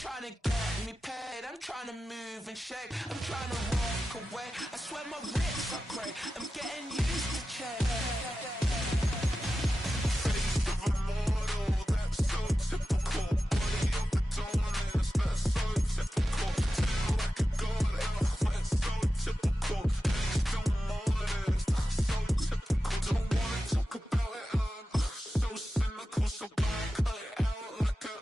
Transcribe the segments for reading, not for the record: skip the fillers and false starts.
trying to get me paid, I'm trying to move and shake, I'm trying to walk away. I swear my wrists are great, I'm getting used to change. Face of a mortal, that's so typical. Body of the darkness, that's so typical. Feel like a god, that's so typical. Next to mortars, that's so typical. Don't wanna talk about it, I'm so cynical, so bad, cut it out like a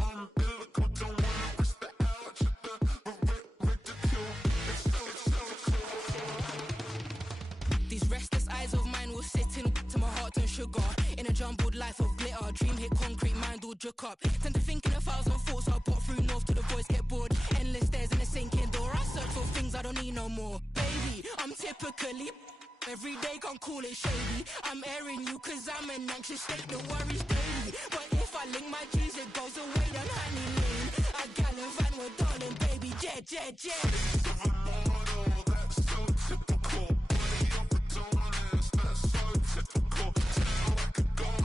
umbilical. Don't wanna risk the ouch at the ridicule. It's so typical. These restless eyes of mine will sit in to my heart turn sugar. In a jumbled life of glitter, dream hit concrete, mind all juk up. Tend to think in 1,000 thoughts, I'll pop through north till the voice get bored. Endless stairs in a sinking door, I search for things I don't need no more. Baby, I'm typically every day, can't call it shady. I'm airing you cause I'm an anxious state, the worries daily. But if I link my G's, it goes away down honey lane. I gallivant with darling, baby, jet. Face of a mortal, that's so typical. Body of the darkness, that's so typical. Feel like a god,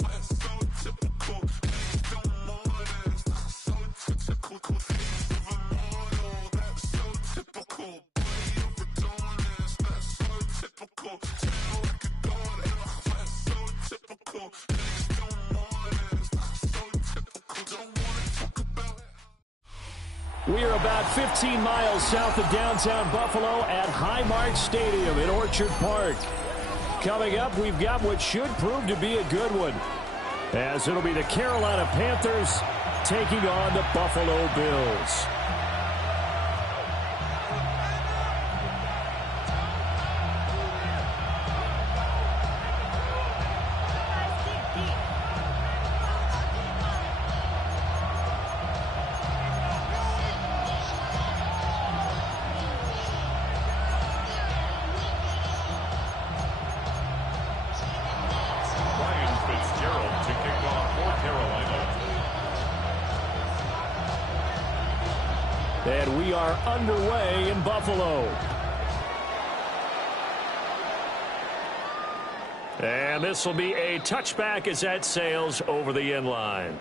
that's so typical. Next to mortars, that's so typical. Face of a mortal, that's so typical. Body of the darkness, that's so typical. Feel like a god, that's so typical. Next to mortars, that's so typical. Don't wanna talk about it. We are about 15 miles south of downtown Buffalo at Highmark Stadium in Orchard Park. Coming up, we've got what should prove to be a good one, as it'll be the Carolina Panthers taking on the Buffalo Bills. And we are underway in Buffalo. And this will be a touchback as that sails over the end line.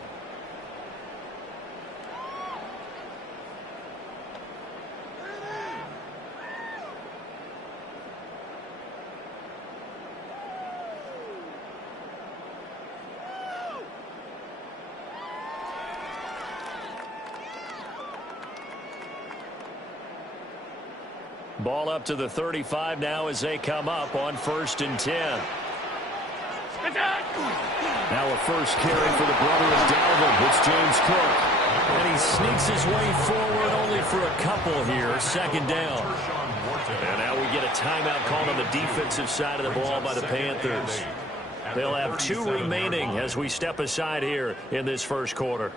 Ball up to the 35 now as they come up on 1st and 10. Now a first carry for the brother of Dalvin. It's James Cook. And he sneaks his way forward only for a couple here. 2nd down. And now we get a timeout called on the defensive side of the ball by the Panthers. They'll have 2 remaining as we step aside here in this first quarter.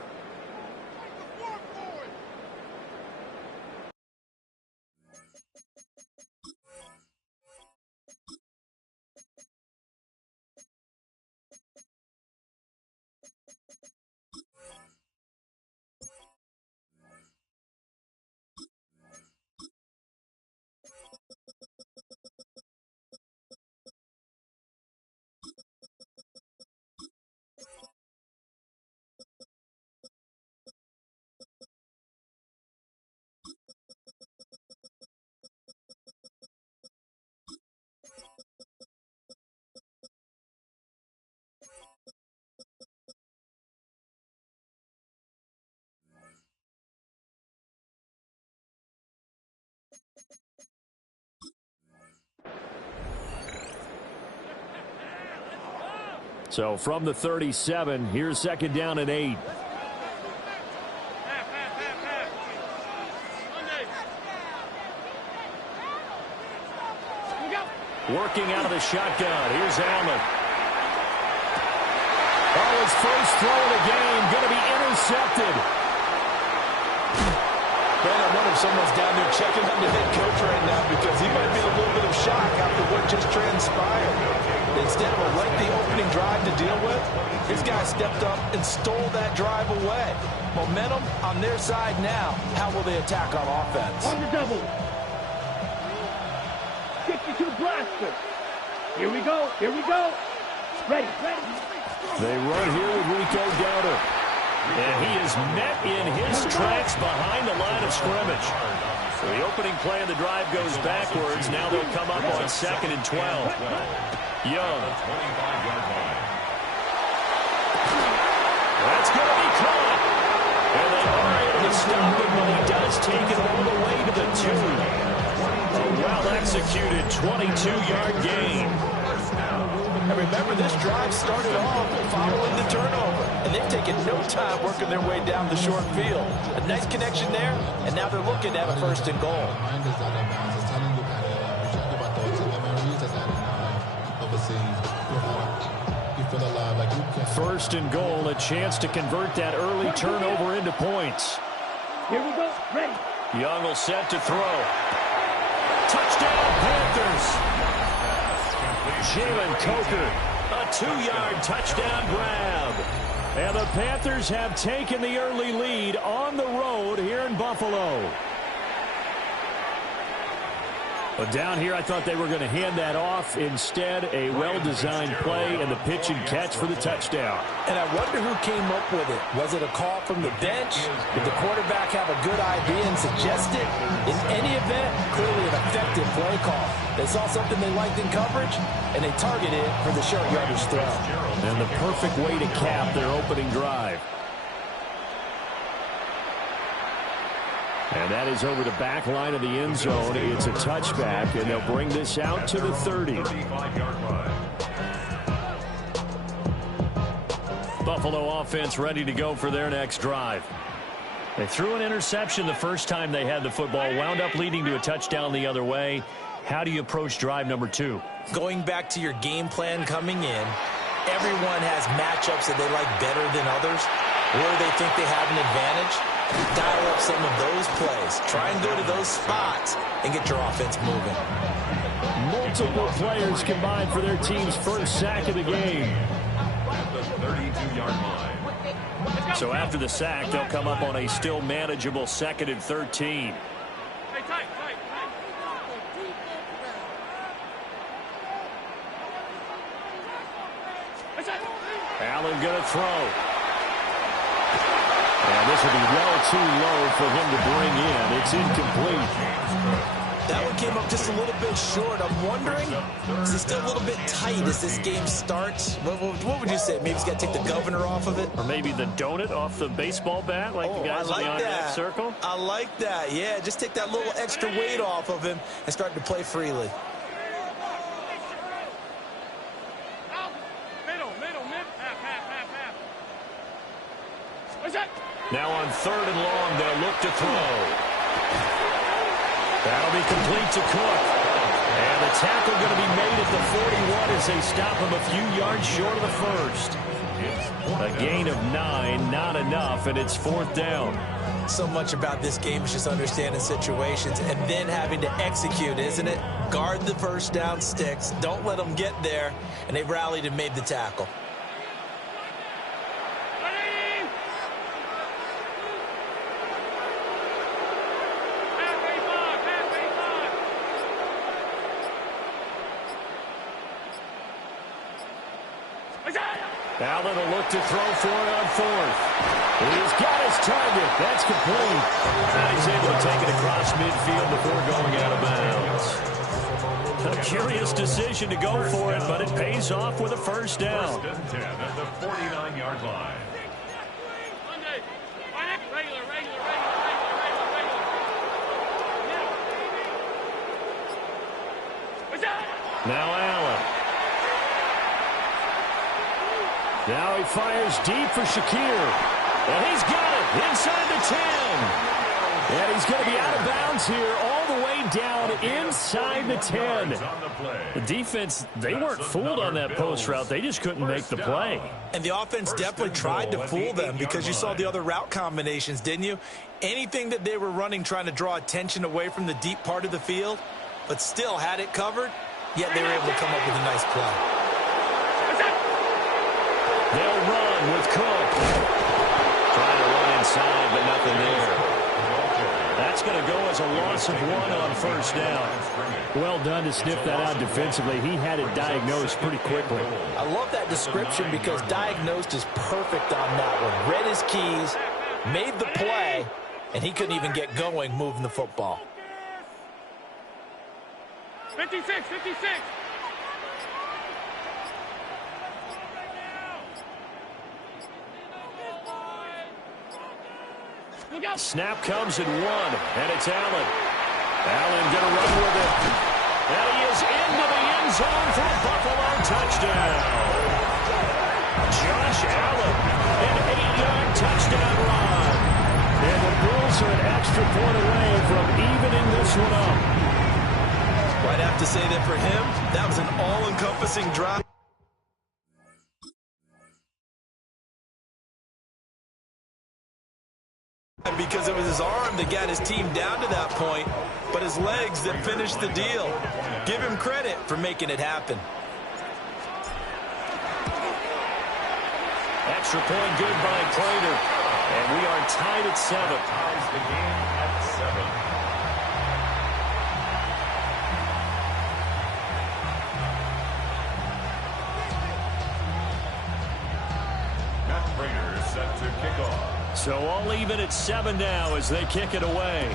So from the 37, here's 2nd down and 8. Working out of the shotgun. Here's Allen. Oh, his first throw of the game going to be intercepted. Man, I wonder if someone's down there checking on the head coach right now because he might be in a little bit of shock after what just transpired. Instead of a lengthy opening drive to deal with, his guy stepped up and stole that drive away. Momentum on their side now. How will they attack on offense? On the double. 52 blaster. Here we go. Ready. They run here with Rico Dowdle. And he is met in his tracks behind the line of scrimmage. So the opening play of the drive goes backwards. Now they'll come up on 2nd and 12. Young. That's going to be caught. And they are able to stop him, but he does take it all the way to the 2. A well-executed 22-yard gain. And remember, this drive started off following the turnover, and they've taken no time working their way down the short field. A nice connection there, and now they're looking at a 1st and goal. First and goal, a chance to convert that early turnover into points. Here we go. Ready. Young will set to throw. Touchdown, Panthers. Jalen Coker, a 2-yard touchdown grab. And the Panthers have taken the early lead on the road here in Buffalo. But down here, I thought they were going to hand that off. Instead, a well-designed play and the pitch and catch for the touchdown. And I wonder who came up with it. Was it a call from the bench? Did the quarterback have a good idea and suggest it? In any event, clearly an effective play call. They saw something they liked in coverage, and they targeted it for the short yardage throw. And the perfect way to cap their opening drive. And that is over the back line of the end zone. It's a touchback, and they'll bring this out to the 30. Buffalo offense ready to go for their next drive. They threw an interception the first time they had the football, wound up leading to a touchdown the other way. How do you approach drive number 2? Going back to your game plan coming in, everyone has matchups that they like better than others, where they think they have an advantage. Dial up some of those plays. Try and go to those spots and get your offense moving. Multiple players combined for their team's first sack of the game. So after the sack, they'll come up on a still manageable 2nd and 13. Allen going to throw. And this will be well too low for him to bring in. It's incomplete. That one came up just a little bit short. I'm wondering, is he still a little bit tight as this game starts? What would you say? Maybe he's got to take the governor off of it? Or maybe the donut off the baseball bat, like the guys in the automatic circle? I like that. Yeah, just take that little extra weight off of him and start to play freely. Now on 3rd and long, they'll look to throw. That'll be complete to Cook. And the tackle going to be made at the 41 as they stop him a few yards short of the first. A gain of 9, not enough, and it's 4th down. So much about this game is just understanding situations and then having to execute, isn't it? Guard the first down sticks. Don't let them get there. And they rallied and made the tackle. Allen will look to throw for it on 4th. He's got his target. That's complete. And he's able to take it across midfield before going out of bounds. A curious decision to go for it, but it pays off with a first down. 1st and 10 at the 49-yard line. Now Allen. Now he fires deep for Shakir. And he's got it inside the 10. And he's going to be out of bounds here all the way down inside the 10. The defense, they weren't fooled on that post route. They just couldn't make the play. And the offense definitely tried to fool them because you saw the other route combinations, didn't you? Anything that they were running trying to draw attention away from the deep part of the field, but still had it covered, yet they were able to come up with a nice play. They'll run with Cook. Trying to run inside, but nothing there. That that's going to go as a loss of 1 on first down. Well done to sniff that out defensively. He had it diagnosed pretty quickly. I love that description because diagnosed is perfect on that one. Read his keys, made the play, and he couldn't even get going moving the football. 56, 56. Snap comes at 1, and it's Allen. Allen going to run with it. And he is into the end zone for a Buffalo touchdown. Josh Allen, an 8-yard touchdown run. And the Bulls are an extra point away from evening this one up. I'd have to say that for him, that was an all-encompassing drive. Because it was his arm that got his team down to that point, but his legs that finished the deal. Give him credit for making it happen. Extra point good by Prater. And we are tied at 7. Ties the game at 7. Set to kick off. So all even at 7 now as they kick it away.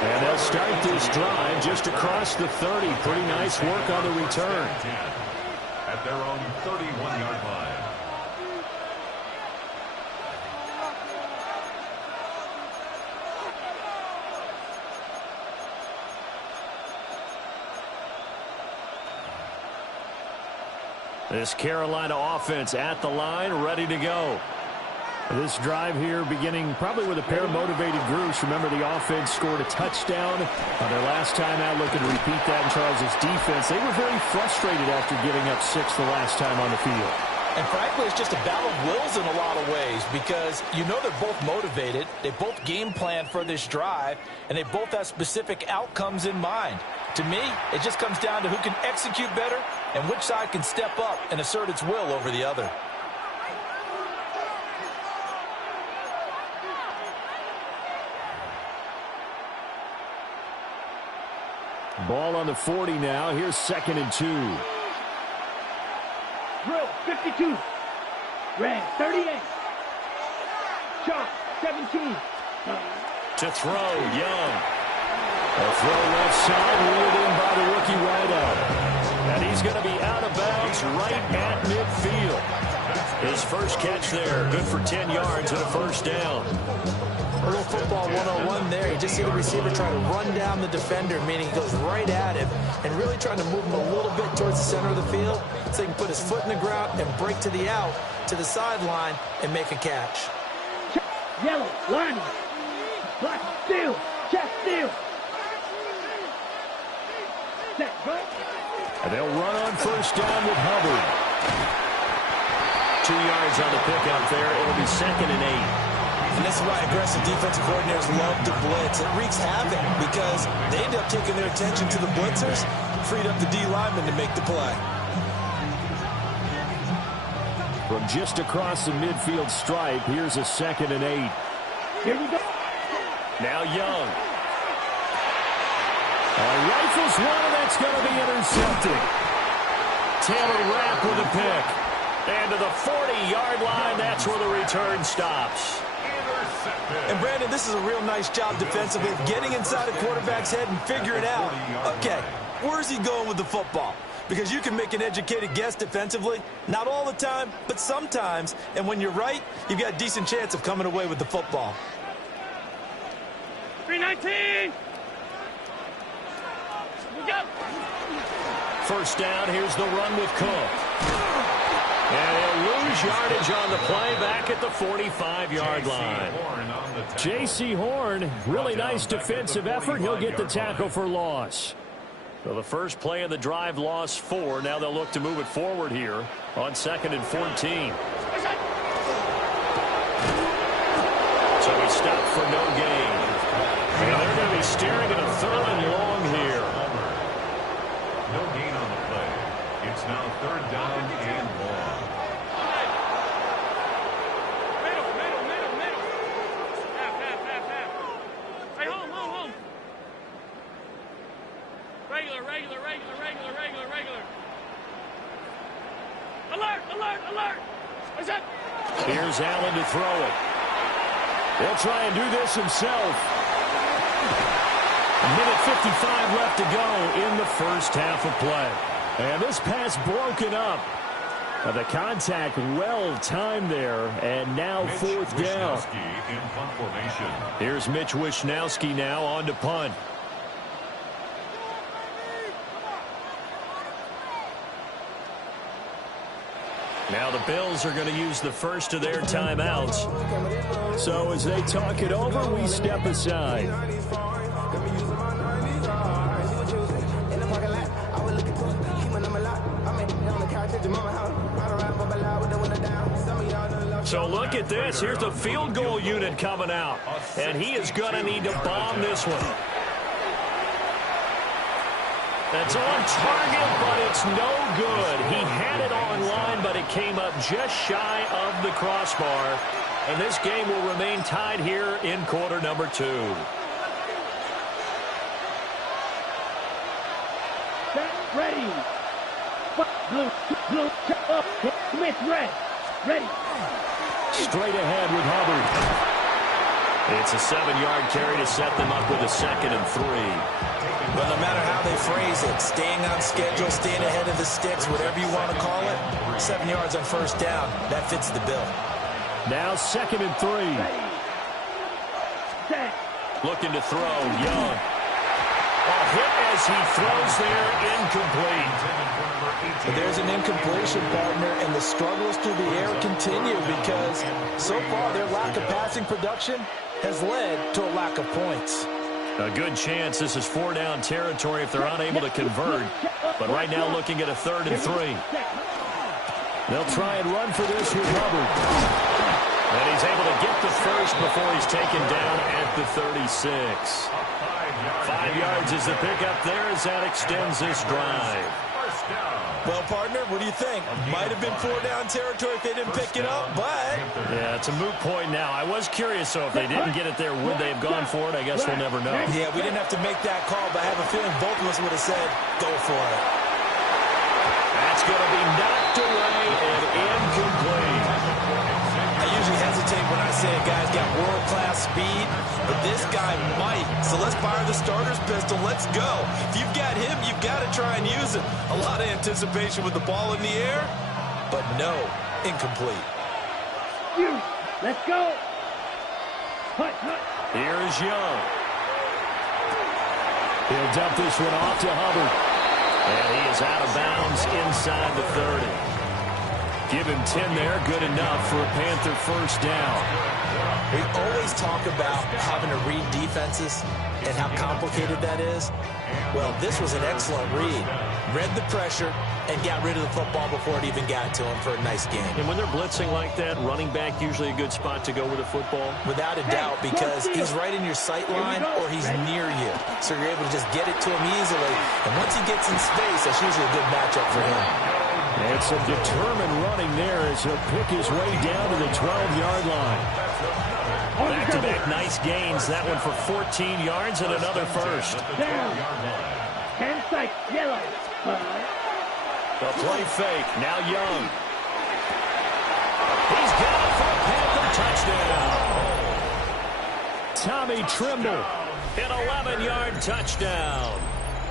And they'll start this drive just across the 30. Pretty nice work on the return. At their own 31-yard line. This Carolina offense at the line, ready to go. This drive here beginning probably with a pair of motivated groups. Remember, the offense scored a touchdown on their last time out, looking to repeat that in Charles' defense. They were very frustrated after giving up 6 the last time on the field. And frankly, it's just a battle of wills in a lot of ways because you know they're both motivated. They both game plan for this drive, and they both have specific outcomes in mind. To me, it just comes down to who can execute better and which side can step up and assert its will over the other. Ball on the 40 now. Here's 2nd and 2. Drill, 52. Red, 38. Shot, 17. To throw, Young. A throw left side, reeled in by the rookie wideout. And he's going to be out of bounds right at midfield. His first catch there, good for 10 yards and a first down. A little football 101 there. You just see the receiver try to run down the defender, meaning he goes right at him and really trying to move him a little bit towards the center of the field so he can put his foot in the ground and break to the out, to the sideline, and make a catch. Yellow, lining. Black, steal. Check, steal. Set, go. And they'll run on first down with Hubbard. 2 yards on the pickup there. It'll be 2nd and 8. And this is why aggressive defensive coordinators love to blitz. It wreaks havoc because they end up taking their attention to the blitzers, freed up the D lineman to make the play. From just across the midfield stripe, here's a 2nd and 8. Here we go. Now Young. Rifles one, and that's going to be intercepted. Taylor Rapp with a pick. And to the 40-yard line, that's where the return stops. And, Brandon, this is a real nice job defensively of getting inside a quarterback's head and figuring out, okay, where's he going with the football? Because you can make an educated guess defensively, not all the time, but sometimes. And when you're right, you've got a decent chance of coming away with the football. 319. Go. First down, here's the run with Cook. And he'll lose yardage on the play back at the 45-yard line. J.C. Horn, really nice defensive effort. He'll get the tackle for loss. So the first play of the drive lost 4. Now they'll look to move it forward here on 2nd and 14. So he stopped for no gain. And they're going to be staring at a 3rd and long here. No gain on the play. It's now 3rd down and long. alert, alert, alert. What's up? Here's Allen to throw it. He'll try and do this himself. A minute 55 left to go in the first half of play. And this pass broken up. The contact well timed there, and now fourth down. Here's Mitch Wishnowsky now on to punt. Now the Bills are going to use the first of their timeouts. So as they talk it over, we step aside. So look at this. Here's the field goal unit coming out. And he is going to need to bomb this one. That's on target, but it's no good. He had it on line, but it came up just shy of the crossbar. And this game will remain tied here in quarter number 2. Set, ready. Blue, blue, up. Smith, red. Ready. Straight ahead with Hubbard. It's a 7-yard carry to set them up with a 2nd and 3. Well, no matter how they phrase it, staying on schedule, staying ahead of the sticks, whatever you want to call it, 7 yards on first down, that fits the bill. Now 2nd and 3. Ready. Set. Looking to throw, Young. A hit as he throws there, incomplete. There's an incompletion, partner, and the struggles through the air continue because so far their lack of passing production has led to a lack of points. A good chance this is 4-down territory if they're unable to convert. But right now looking at a 3rd and 3. They'll try and run for this with Hubbard. And he's able to get the first before he's taken down at the 36. 5 yards is the pickup there as that extends this drive. Well, partner, what do you think? Might have been 4-down territory if they didn't pick it up, but... Yeah, it's a moot point now. I was curious, so if they didn't get it there, would they have gone for it? I guess we'll never know. Yeah, we didn't have to make that call, but I have a feeling both of us would have said, go for it. That's going to be knocked away and incomplete. I usually hesitate when I say a guy's got world-class speed, but this guy might. So let's fire the starter's pistol. Let's go. If you've got him, you've got to try and use it. A lot of anticipation with the ball in the air, but no, incomplete. Let's go. Hut, hut. Here is Young. He'll dump this one off to Hubbard. And he is out of bounds inside the 30. Give him 10 there, good enough for a Panther first down. We always talk about having to read defenses and how complicated that is. Well, this was an excellent read. Read the pressure and got rid of the football before it even got to him for a nice game. And when they're blitzing like that, running back usually a good spot to go with a football? Without a doubt, because he's right in your sight line or he's near you. So you're able to just get it to him easily. And once he gets in space, that's usually a good matchup for him. And some determined running there as he'll pick his way down to the 12-yard line. Back-to-back nice gains. That one for 14 yards and another first. Down. 10 strikes. Yellow. The play fake. Now Young. He's got it for a Panther touchdown. Tommy Trimble. An 11-yard touchdown.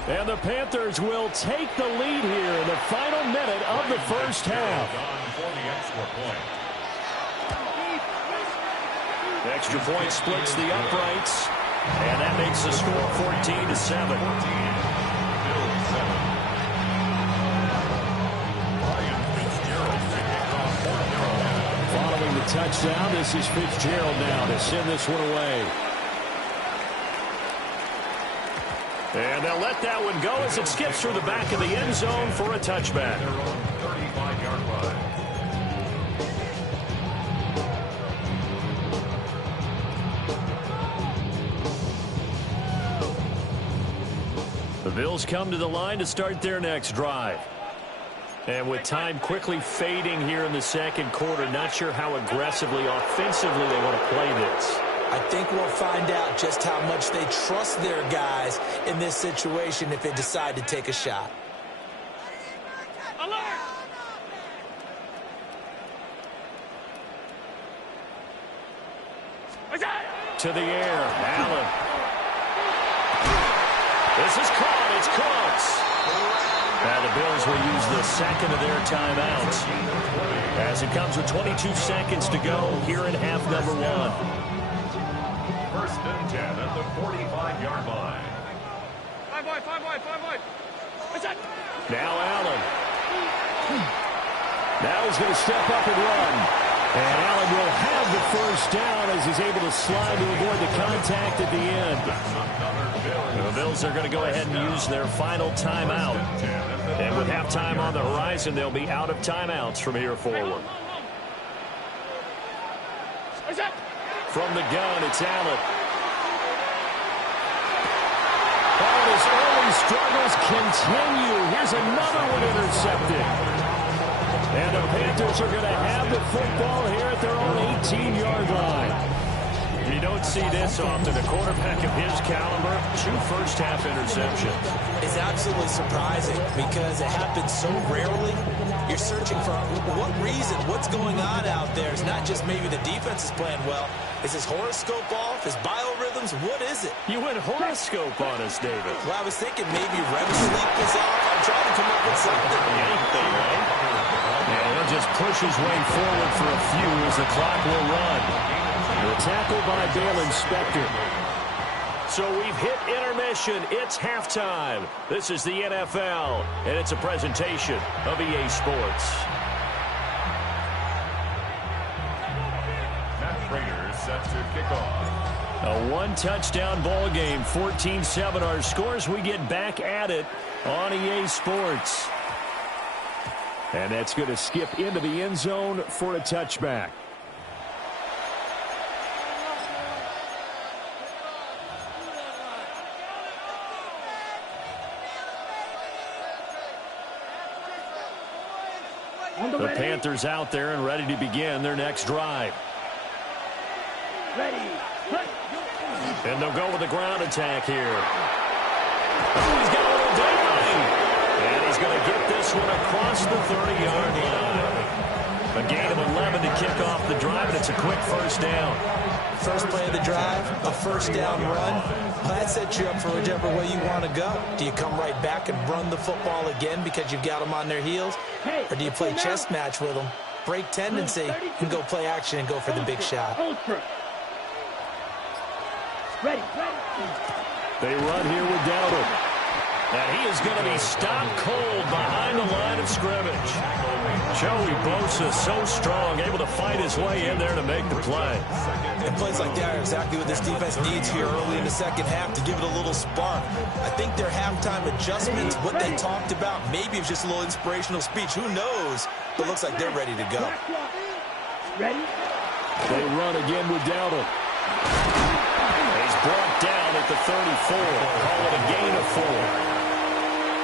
And the Panthers will take the lead here in the final minute of the first half. Extra point splits the uprights. And that makes the score 14-7. Following the touchdown, this is Fitzgerald now to send this one away. And they'll let that one go as it skips through the back of the end zone for a touchback. The Bills come to the line to start their next drive. And with time quickly fading here in the second quarter, not sure how aggressively, offensively they want to play this. I think we'll find out just how much they trust their guys in this situation if they decide to take a shot. To the air. Allen. This is caught. It's close. Now the Bills will use the second of their timeouts as it comes with 22 seconds to go here in half number one. First and 10 at the 45-yard line. Five. Now Allen. Now he's going to step up and run. And Allen will have the first down as he's able to slide to avoid the contact at the end. The Bills are going to go ahead and use their final timeout. And with halftime on the horizon, they'll be out of timeouts from here forward. From the gun, it's Allen. Oh, his early struggles continue. Here's another one intercepted. And the Panthers are going to have the football here at their own 18-yard line. You don't see this often. A quarterback of his caliber, 2 first-half interceptions. It's absolutely surprising because it happens so rarely. You're searching for what reason, what's going on out there. It's not just maybe the defense is playing well. Is his horoscope off? His biorhythms? What is it? You went horoscope on us, David. Well, I was thinking maybe REM sleep is off. I'm trying to come up with something. Anything, right? Yeah, he'll just push his way forward for a few as the clock will run. The tackle by Dalen Spector. So we've hit intermission. It's halftime. This is the NFL, and it's a presentation of EA Sports. Matt Prater set to kick off. A one-touchdown ball game, 14-7 our scores. We get back at it on EA Sports. And that's going to skip into the end zone for a touchback. The Panthers out there and ready to begin their next drive. Ready. And they'll go with the ground attack here. Oh, he's got a little daylight. And he's going to get this one across the 30-yard line. A gain of 11 to kick off the drive, and it's a quick first down. First play of the drive, a first down run. That sets you up for whichever way you want to go. Do you come right back and run the football again because you've got them on their heels? Or do you play chess match with them, break tendency, and go play action and go for the big shot? Ready. They run here with Dowdle. And he is going to be stopped cold behind the line of scrimmage. Joey Bosa so strong, able to fight his way in there to make the play. And plays like that are exactly what this defense needs here early in the second half to give it a little spark. I think their halftime adjustments, what they talked about, maybe it's just a little inspirational speech. Who knows? But looks like they're ready to go. Ready? They run again with Dowdle. He's brought down at the 34. Call it a gain of 4.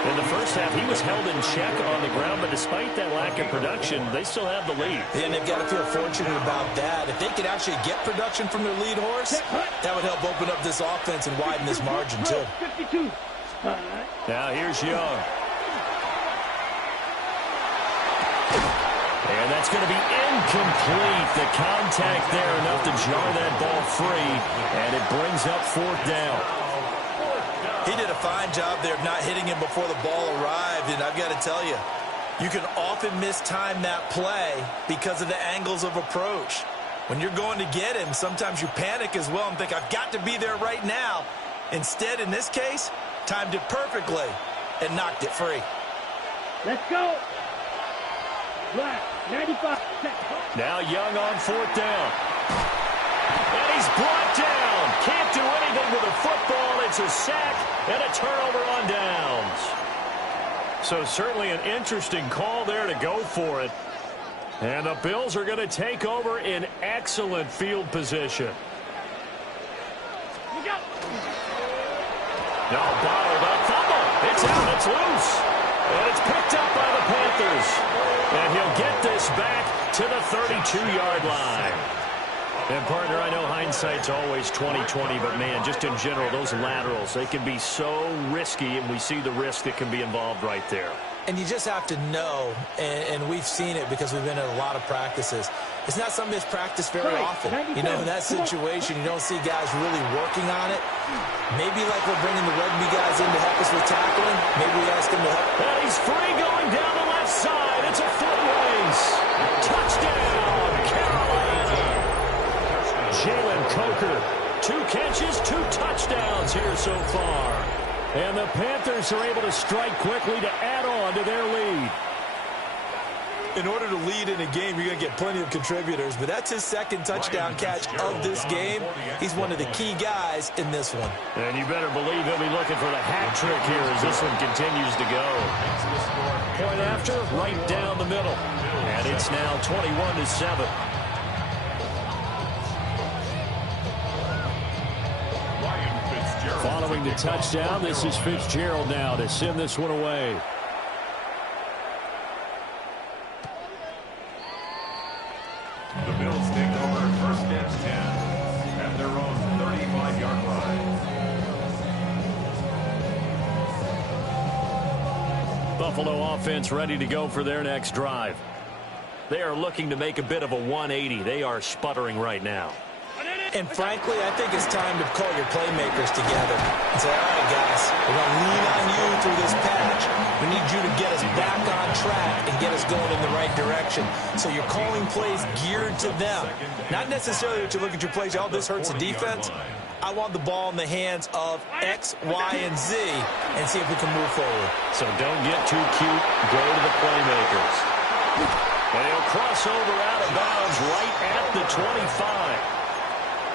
In the first half, he was held in check on the ground, but despite that lack of production, they still have the lead. And they've got to feel fortunate about that. If they could actually get production from their lead horse, that would help open up this offense and widen this margin, too. 52. Now here's Young. And that's going to be incomplete. The contact there enough to jar that ball free, and it brings up 4th down. He did a fine job there of not hitting him before the ball arrived, and I've got to tell you, you can often mistime that play because of the angles of approach. When you're going to get him, sometimes you panic as well and think, I've got to be there right now. Instead, in this case, timed it perfectly and knocked it free. Let's go. Black, 95. Now Young on 4th down. And he's brought down. Can't do anything with the football. It's a sack and a turnover on downs. So certainly an interesting call there to go for it. And the Bills are going to take over in excellent field position. No, bottled up. Fumble. It's out. It's loose. And it's picked up by the Panthers. And he'll get this back to the 32-yard line. And, partner, I know hindsight's always 20/20, but, man, just in general, those laterals, they can be so risky, and we see the risk that can be involved right there. And you just have to know, and we've seen it because we've been at a lot of practices. It's not something that's practiced very often. You know, in that situation, you don't see guys really working on it. Maybe like we're bringing the rugby guys in to help us with tackling. Maybe we ask them to help. And he's free going down the left side. It's a foot race. Touchdown, Carolina. Jalen Coker, 2 catches, 2 touchdowns here so far. And the Panthers are able to strike quickly to add on to their lead. In order to lead in a game, you're going to get plenty of contributors, but that's his second touchdown catch of this game. He's one of the key guys in this one. And you better believe he'll be looking for the hat trick here as this one continues to go. Point after, right down the middle. And it's now 21-7. Following the touchdown, this is Fitzgerald now to send this one away. The Bills take over 1st and 10 at their own 35-yard line. Buffalo offense ready to go for their next drive. They are looking to make a bit of a 180. They are sputtering right now. And frankly, I think it's time to call your playmakers together and say, all right, guys, we're going to lean on you through this patch. We need you to get us back on track and get us going in the right direction. So you're calling plays geared to them. Not necessarily that you look at your plays, oh, this hurts the defense. I want the ball in the hands of X, Y, and Z and see if we can move forward. So don't get too cute. Go to the playmakers. And he'll cross over out of bounds right at the 25.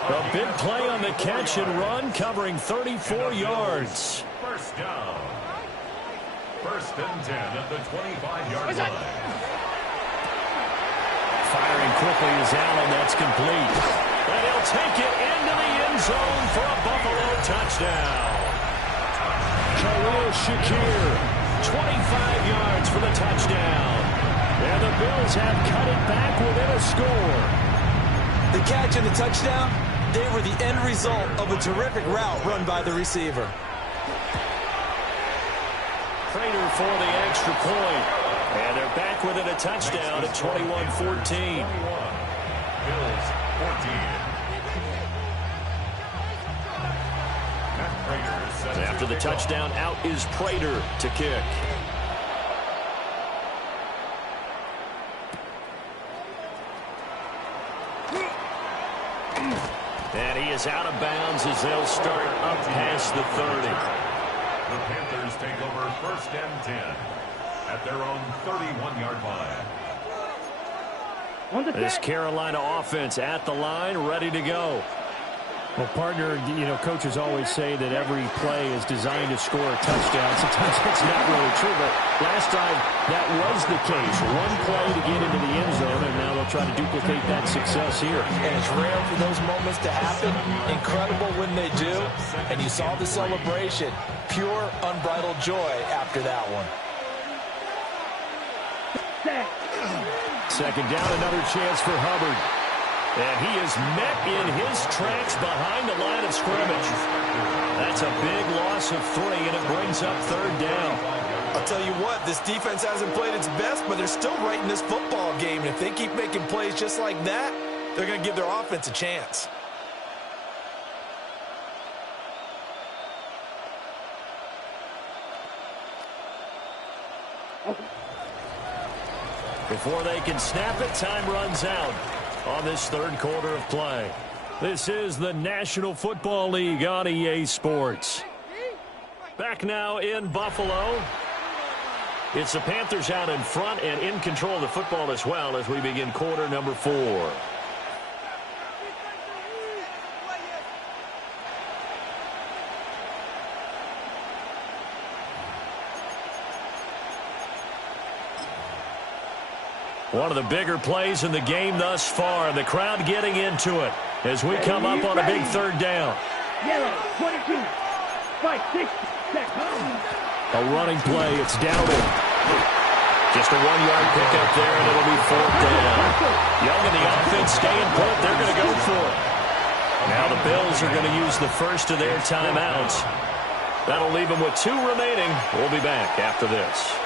A big play on the catch and run, covering 34 yards. First down. 1st and 10 at the 25-yard line. Firing quickly is Allen. That's complete. And he'll take it into the end zone for a Buffalo touchdown. Khalil Shakir, 25 yards for the touchdown. And the Bills have cut it back within a score. The catch and the touchdown, they were the end result of a terrific route run by the receiver. Prater for the extra point. And they're back within a touchdown at 21-14. Bills 14. After the touchdown, out is Prater to kick. And he is out of bounds as they'll start up past the 30. The Panthers take over 1st and 10 at their own 31-yard line. This Carolina offense at the line, ready to go. Well, partner, you know, coaches always say that every play is designed to score a touchdown. Sometimes that's not really true, but last time that was the case. One play to get into the end zone, and now they'll try to duplicate that success here. And it's rare for those moments to happen. Incredible when they do. And you saw the celebration. Pure, unbridled joy after that one. Second down, another chance for Hubbard. And he is met in his tracks behind the line of scrimmage. That's a big loss of 3, and it brings up 3rd down. I'll tell you what, this defense hasn't played its best, but they're still right in this football game. And if they keep making plays just like that, they're going to give their offense a chance. Before they can snap it, time runs out on this 3rd quarter of play. This is the National Football League on EA Sports. Back now in Buffalo. It's the Panthers out in front and in control of the football as well as we begin quarter number 4. One of the bigger plays in the game thus far. The crowd getting into it as we come up on a big 3rd down. Yellow, 22, 5, 6, a running play. It's Dowdle. Just a 1-yard pickup there, and it'll be 4th down. Young and the offense staying put. They're going to go for it. Now the Bills are going to use the first of their timeouts. That'll leave them with 2 remaining. We'll be back after this.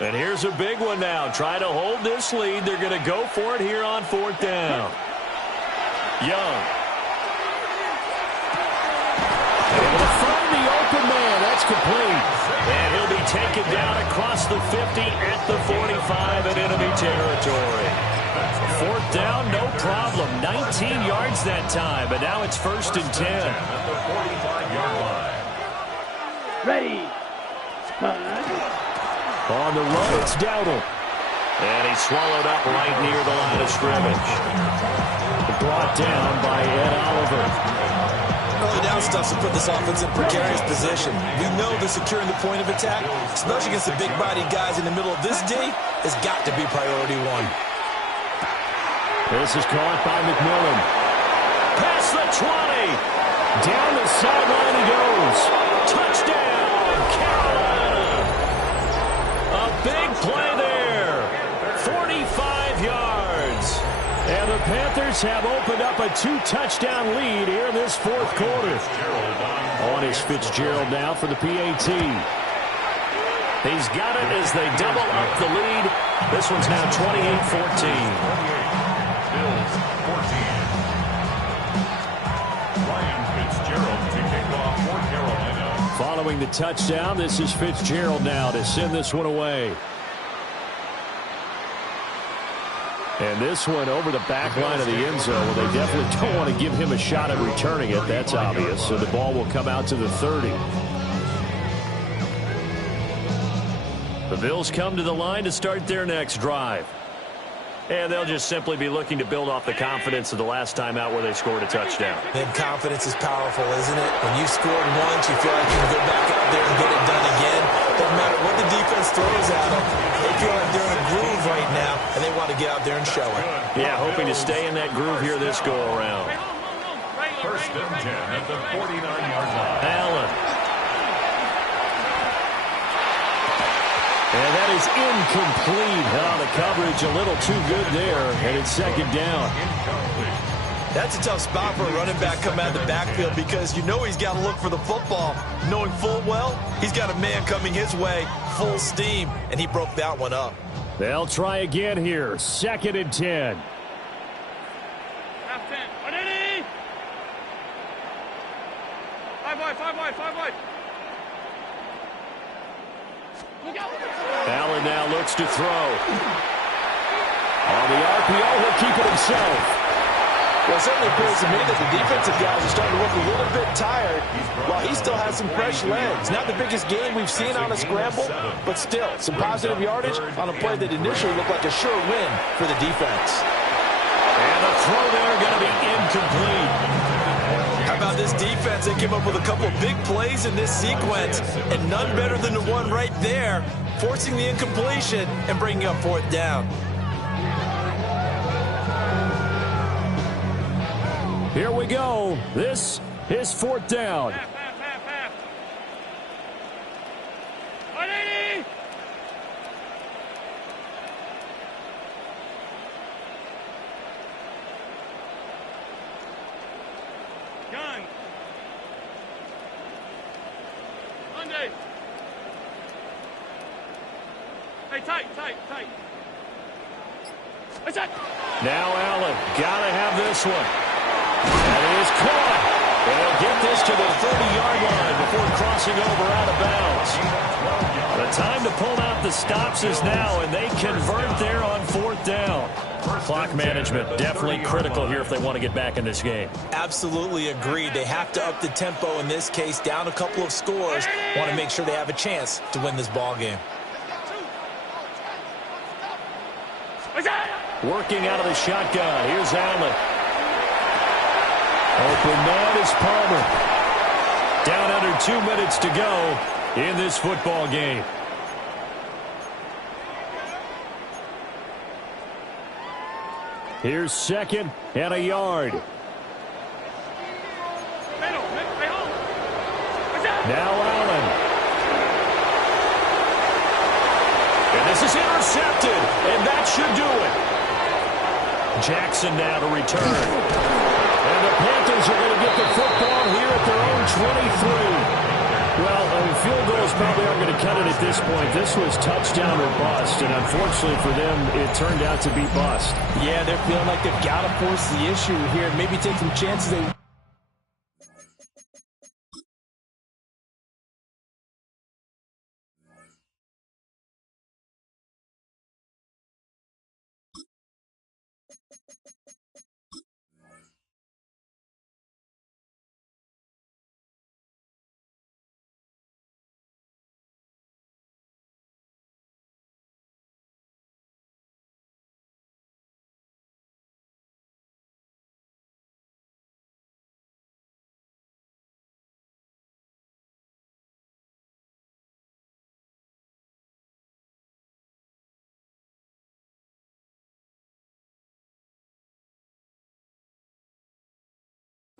And here's a big one now. Try to hold this lead. They're going to go for it here on 4th down. Young. Able to find the open man. That's complete. And he'll be taken down across the 50 at the 45 in enemy territory. 4th down, no problem. 19 yards that time, but now it's 1st and 10. At the 45-yard line. Ready. On the run, it's Dowdle. And he's swallowed up right near the line of scrimmage. Brought down by Ed Oliver. Early down stuff to put this offense in precarious position. We know that securing the point of attack, especially against the big-bodied guys in the middle of this D, has got to be priority one. This is caught by McMillan. Past the 20. Down the sideline he goes. Touchdown, Carolina. A big play there. 45 yards. And the Panthers have opened up a 2-touchdown lead here in this 4th quarter. On is Fitzgerald now for the PAT. He's got it as they double up the lead. This one's now 28-14. Bills 14. Ryan Fitzgerald to kick off for Carolina. Following the touchdown, this is Fitzgerald now to send this one away. And this one over the back line of the end zone. Well, they definitely don't want to give him a shot at returning it. That's obvious. So the ball will come out to the 30. The Bills come to the line to start their next drive. And they'll just simply be looking to build off the confidence of the last time out where they scored a touchdown. And confidence is powerful, isn't it? When you scored once, you feel like you can go back out there and get it done again. Doesn't matter what the defense throws at them. They feel like they're in a groove right now, and they want to get out there and show it. Yeah, hoping to stay in that groove here this go-around. 1st and 10 at the 49-yard line. Allen. And that is incomplete. Oh, the coverage a little too good there, and it's 2nd down. That's a tough spot for a running back coming out of the backfield because you know he's got to look for the football, knowing full well he's got a man coming his way, full steam, and he broke that one up. They'll try again here. 2nd and 10. Half 10. Ready? 5 wide, 5 wide, 5 wide. Look out. Allen now looks to throw. On the RPO, he'll keep it himself. Well, it certainly appears to me that the defensive guys are starting to look a little bit tired while he still has some fresh legs. Not the biggest game we've seen on a scramble, but still some positive yardage on a play that initially looked like a sure win for the defense. And the throw there going to be incomplete. How about this defense? They came up with a couple of big plays in this sequence, and none better than the one right there, forcing the incompletion and bringing up 4th down. Here we go. This is 4th down. Half. 180. Gun. Monday. Hey, tight. What's that? Now Allen. Got to have this one. And it is caught. And they'll get this to the 30-yard line before crossing over out of bounds. The time to pull out the stops is now, and they convert there on 4th down. Clock management definitely critical here if they want to get back in this game. Absolutely agreed. They have to up the tempo in this case, down a couple of scores. Want to make sure they have a chance to win this ball game. Working out of the shotgun. Here's Allen. Open man is Palmer. Down under 2 minutes to go in this football game. Here's 2nd and a yard. Now Allen. And this is intercepted, and that should do it. Jackson now to return. And the Panthers are going to get the football here at their own 23. Well, field goals probably aren't going to cut it at this point. This was touchdown or bust, and unfortunately for them, it turned out to be bust. Yeah, they're feeling like they've got to force the issue here and maybe take some chances.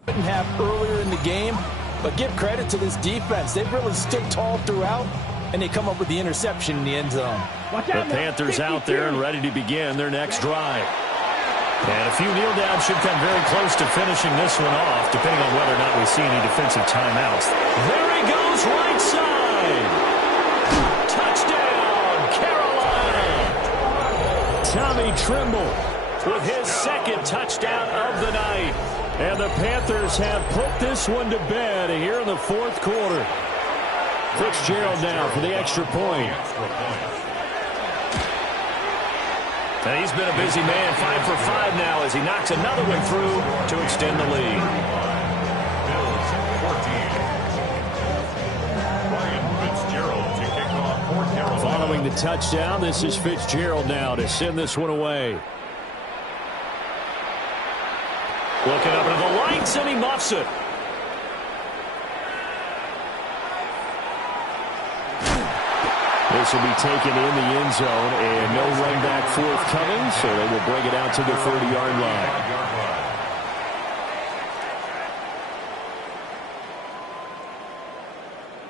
Didn't have earlier in the game, but give credit to this defense. They've really stood tall throughout, and they come up with the interception in the end zone. The Panthers out there and ready to begin their next drive. And a few kneel downs should come very close to finishing this one off, depending on whether or not we see any defensive timeouts. There he goes, right side. Touchdown, Carolina. Tommy Tremble with his second touchdown of the night. And the Panthers have put this one to bed here in the fourth quarter. Fitzgerald now for the extra point. And he's been a busy man, 5 for 5 now as he knocks another one through to extend the lead. Bills 14. Ryan Fitzgerald to kick off for Carolina. Following the touchdown, this is Fitzgerald now to send this one away. Looking up into the lights, and he muffs it. This will be taken in the end zone, and no run back forthcoming, so they will bring it out to the 30-yard line.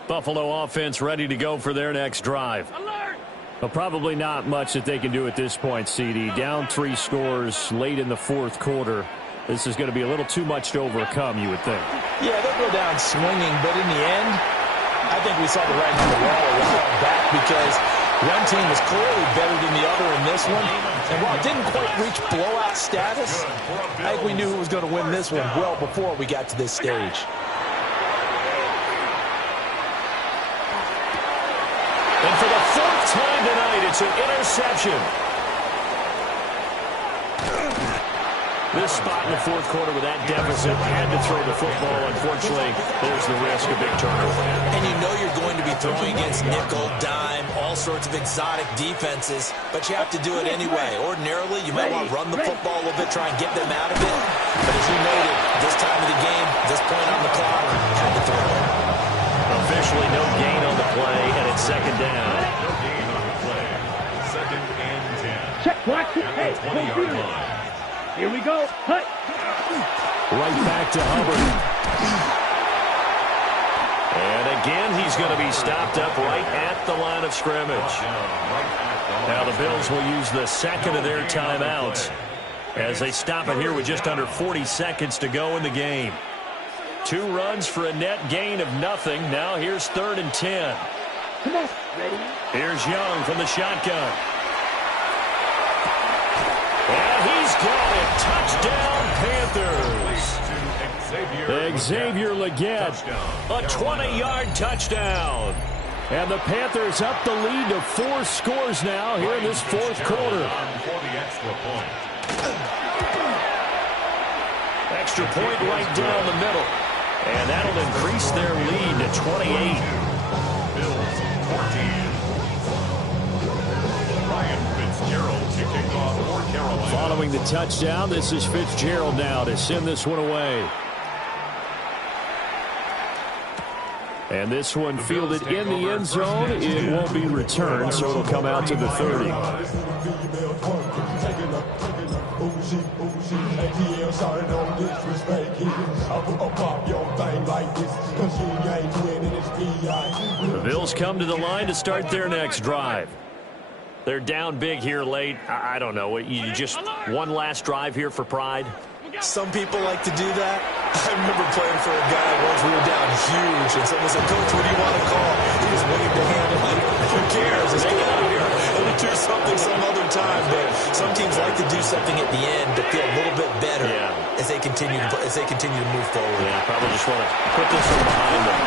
Buffalo offense ready to go for their next drive. But probably not much that they can do at this point, CD. Down 3 scores late in the fourth quarter. This is going to be a little too much to overcome, you would think. Yeah, they'll go down swinging, but in the end, I think we saw the writing on the wall a while back because one team is clearly better than the other in this one. And while it didn't quite reach blowout status, I think we knew who was going to win this one well before we got to this stage. And for the 4th time tonight, it's an interception. This spot in the fourth quarter with that deficit had to throw the football. Unfortunately, there's the risk of big turnover. And you know you're going to be throwing against nickel, dime, all sorts of exotic defenses, but you have to do it anyway. Ordinarily, you might want to run the football a little bit, try and get them out of it. But as you noted, this time of the game, this point on the clock, had to throw it. Officially no gain on the play, and it's second down. No gain on the play. 2nd and 10. Check, watch it. Hey, 20-yard line. Here we go. Hut. Right back to Hubbard. And again, he's going to be stopped up right at the line of scrimmage. Now the Bills will use the second of their timeouts as they stop it here with just under 40 seconds to go in the game. 2 runs for a net gain of nothing. Now here's 3rd and 10. Come on. Ready? Here's Young from the shotgun. And he's got it. Touchdown, Panthers. Xavier Legette, a 20-yard touchdown. And the Panthers up the lead to 4 scores now here in this fourth quarter. Extra point right down the middle. And that'll increase their lead to 28. Bills 14. Ryan Fitzgerald to kick off for Carolina. Following the touchdown, this is Fitzgerald now to send this one away. And this one fielded in the end zone. It won't be returned, so it'll come out to the 30. The Bills come to the line to start their next drive. They're down big here late. I don't know. You just one last drive here for pride? Some people like to do that. I remember playing for a guy once. We were down huge, and someone said, "Coach, what do you want to call?" He just waved a hand. I'm like, who cares? Let's get out of here. Let me do something some other time. But some teams like to do something at the end to feel a little bit better as they continue to move forward. Yeah, probably just want to put this one behind them.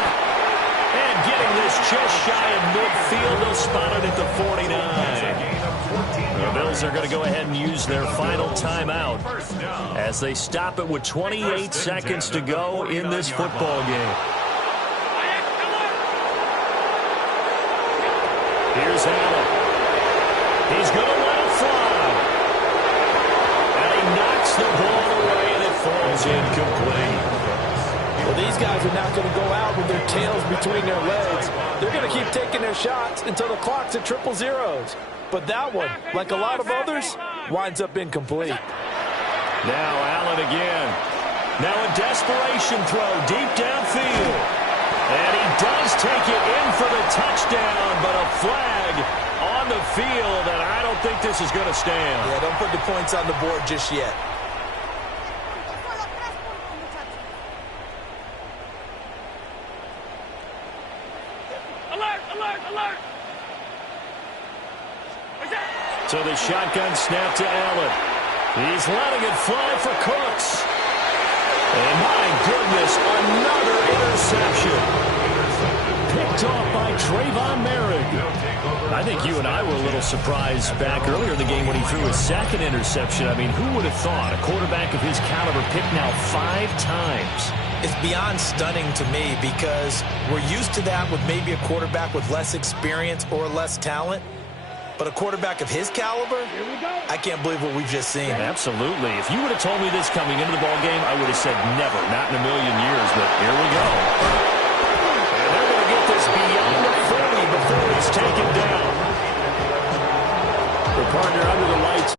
And getting this just shy of midfield, they'll spot it at the 49. The Bills are going to go ahead and use their final timeout as they stop it with 28 seconds to go in this football game. Here's Allen. He's going to let it fly. And he knocks the ball away, and it falls incomplete. Well, these guys are not going to go out with their tails between their legs. They're going to keep taking their shots until the clock's at 000. But that one, like a lot of others, winds up incomplete. Now Allen again. Now a desperation throw deep downfield. And he does take it in for the touchdown, but a flag on the field, and I don't think this is going to stand. Yeah, don't put the points on the board just yet. Alert, alert, alert. So the shotgun snap to Allen. He's letting it fly for Cooks. And my goodness, another interception. Picked off by Trayvon Merrick. I think you and I were a little surprised back earlier in the game when he threw his second interception. I mean, who would have thought a quarterback of his caliber picked now 5 times? It's beyond stunning to me because we're used to that with maybe a quarterback with less experience or less talent. But a quarterback of his caliber, I can't believe what we've just seen. Absolutely. If you would have told me this coming into the ball game, I would have said never, not in a million years. But here we go. And they're going to get this beyond the 40 before it's taken down. The partner under the lights